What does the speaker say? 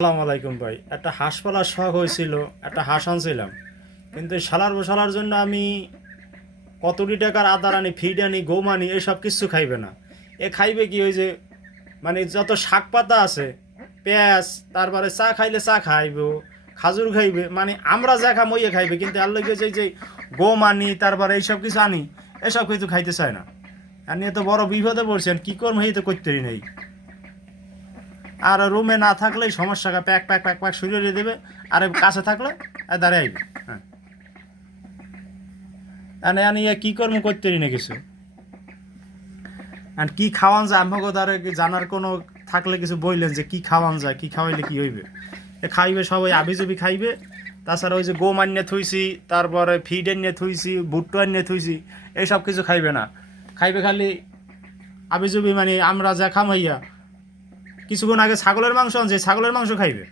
আসসালামু আলাইকুম ভাই। একটা হাঁস পালার শখ হয়েছিল, একটা হাঁস আনছিলাম, কিন্তু এই শালার বসালার জন্য আমি কতটি টাকার আদার আনি, ফিড আনি, গম আনি, এসব কিছু খাইবে না। এ খাইবে কি ওই যে মানে যত শাক পাতা আছে, পেঁয়াজ, তারপরে চা খাইলে চা খাইবে, খাজুর খাইবে, মানে আমরা যা খাম ওইয়ে খাইবে, কিন্তু আর লগে যে গম আনি তারপরে এইসব কিছু আনি, এসব কিছু খাইতে চায় না। আর নিয়ে তো বড় বিপদে পড়ছেন, কি করবো এই তো করতেই নেই। আর রুমে না থাকলেই সমস্যাটা প্যাক প্যাক প্যাক প্যাক শুরু করে দেবে, আর কাছে থাকলে দাঁড়িয়ে আইবে। হ্যাঁ, মানে আমি কি কর্ম করতে না কিছু, আর কি খাওয়ান যায় আমাকে তার জানার কোনো থাকলে কিছু বললেন যে কি খাওয়ান যায়, কি খাওয়াইলে কি হইবে। খাইবে সবাই আবিজুবি খাইবে। তাছাড়া ওই যে গম আনিয়ে থুইছি, তারপরে ফিড আনিয়ে থুইছি, ভুট্টো আনিয়ে থুইছি, এইসব কিছু খাইবে না। খাইবে খালি আবিজুবি, মানে আমরা যা খামাইয়া কিছুক্ষণ আগে ছাগলের মাংস আনছে, ছাগলের মাংস খাইবে।